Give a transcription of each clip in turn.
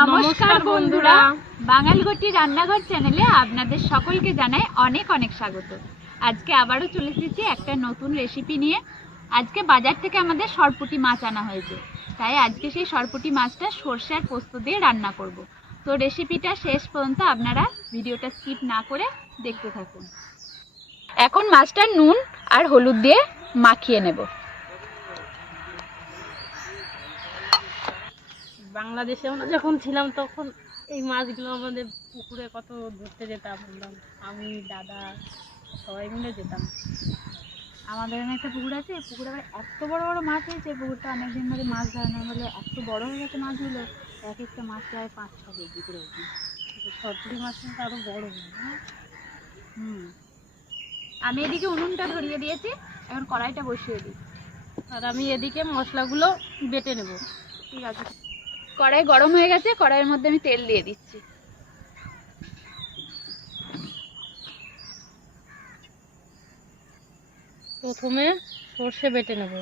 নমস্কার বন্ধুরা। বাঙালগটি রান্নাঘর চ্যানেলে আপনাদের সকলকে জানাই অনেক অনেক স্বাগত। আজকে আবারও চলে এসেছি একটা নতুন রেসিপি নিয়ে। আজকে বাজার থেকে আমাদের সরপুটি মাছ আনা হয়েছে। তাই আজকে সেই সরপুটি মাছটা সর্ষে পোস্ত দিয়ে রান্না করব। তো রেসিপিটা শেষ পর্যন্ত আপনারা ভিডিওটা স্কিপ না করে দেখতে থাকুন। এখন মাছটা নুন আর হলুদ দিয়ে মাখিয়ে নেব। বাংলাদেশে আমরা যখন ছিলাম তখন এই মাছগুলো আমাদের পুকুরে কত ধরতে যেতাম, বললাম, আমি, দাদা, সবাই মিলে যেতাম। আমাদের এখানে একটা পুকুর আছে পুকুরে আবার এত বড় বড় মাছ হয়েছে পুকুরটা অনেকদিন ধরে মাছ ধরানো হলে এত বড় হয়ে গেছে মাছগুলো, এক একটা মাছ প্রায় পাঁচ, ছ কেজি করে ওজন। সরপুরি মাছ কিন্তু আরও বড় হয় হ্যাঁ? হুম। আমি এদিকে উনুনটা ধরিয়ে দিয়েছি, এখন কড়াইটা বসিয়ে দিই। আর আমি এদিকে মশলাগুলো বেটে নেব। ঠিক আছে। কড়াই গরম হয়ে গেছে কড়াইয়ের মধ্যে আমি তেল দিয়ে দিচ্ছি। প্রথমে সর্ষে বেটে নেব।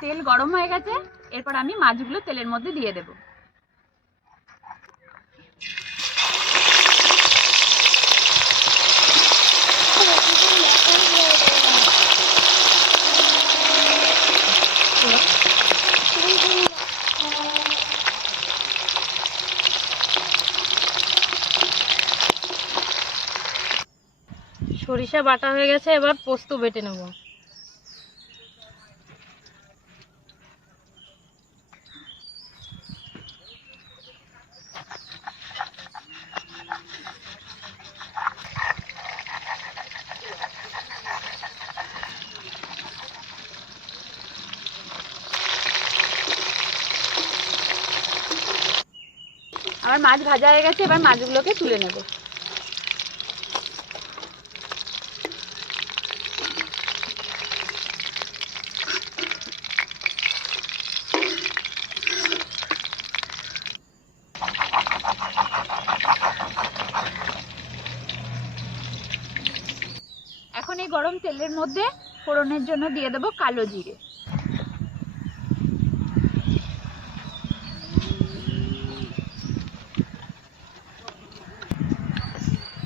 তেল গরম হয়ে গেছে এরপর আমি মাছগুলো তেলের মধ্যে দিয়ে দেব। সরিষা বাটা হয়ে গেছে, এবার পোস্ত বেটে নেব। আমার মাছ ভাজা হয়ে গেছে, এবার মাছগুলোকে তুলে নেব এখন এই গরম তেলের মধ্যে ফোড়নের জন্য দিয়ে দেবো কালো জিরে।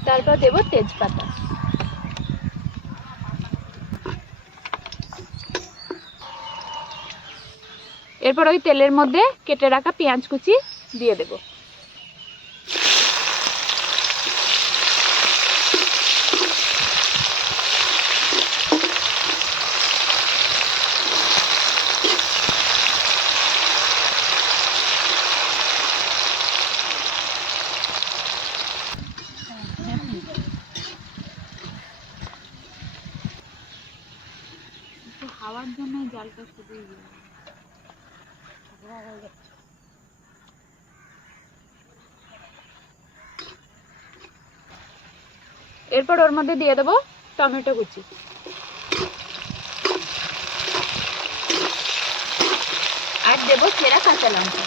তারপর দেবো তেজপাতা। এরপর ওই তেলের মধ্যে কেটে রাখা পেঁয়াজ কুচি দিয়ে দেবো। হাওয়ার জন্য জালটা শুধু এরপর ওর মধ্যে দিয়ে দেবো টমেটো কুচি। আর দেবো সেরা কাঁচা লঙ্কা।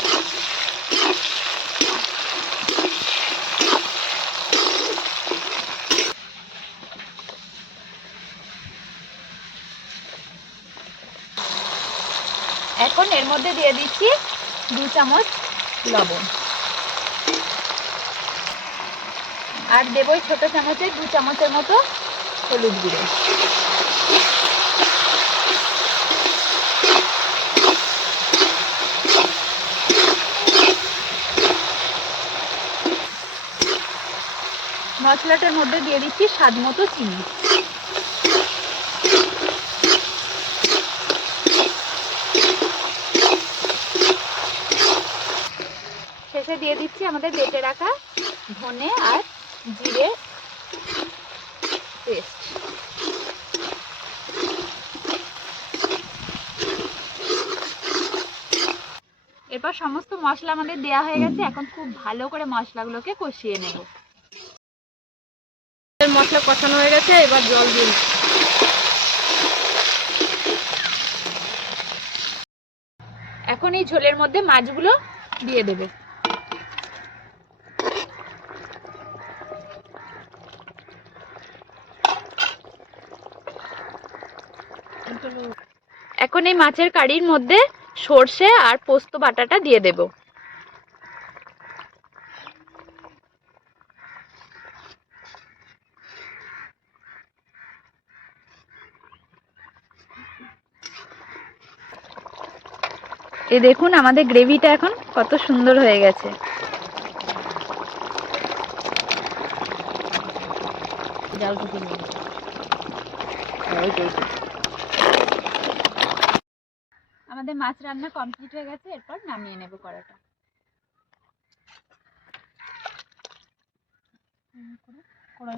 এখন এর মধ্যে দিয়ে দিচ্ছি দু চামচ লবণ। আর দেবো ওই ছোট চামচের দু চামচের মতো হলুদ গুঁড়ো। মশলাটার মধ্যে দিয়ে দিচ্ছি স্বাদ মতো চিনি দিয়ে দিচ্ছি আমাদের বেটে রাখা ধনে আর জিরে পেস্ট। এরপর সমস্ত মশলা আমাদের দেওয়া হয়ে গেছে, এখন খুব ভালো করে মশলাগুলোকে কষিয়ে নেব। মশলা কষানো হয়ে গেছে, এবার জল দিন এখন এই ঝোলের মধ্যে মাছগুলো দিয়ে দেব। এখন এই মাছের কারির মধ্যে সর্ষে আর পোস্ত বাটাটা দিয়ে দেব। এ দেখুন আমাদের গ্রেভিটা এখন কত সুন্দর হয়ে গেছে। জাল ঢুকে নিয়ে আমাদের মাছ রান্না কমপ্লিট হয়ে গেছে এরপর নামিয়ে নেব কড়াটা। কড়াই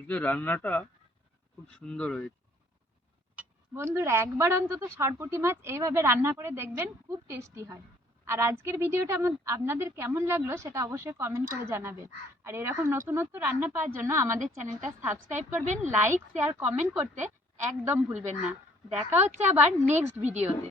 আজকে রান্নাটা খুব সুন্দর হয়েছে। বন্ধুরা, একবার অন্তত সরপুটি মাছ এইভাবে রান্না করে দেখবেন, খুব টেস্টি হয়। আর আজকের ভিডিওটা আপনাদের কেমন লাগল সেটা অবশ্যই কমেন্ট করে জানাবেন। আর এরকম নতুনত্ব রান্না পাওয়ার জন্য আমাদের চ্যানেলটা সাবস্ক্রাইব করবেন লাইক শেয়ার কমেন্ট করতে একদম ভুলবেন না। দেখা হচ্ছে আবার নেক্সট ভিডিওতে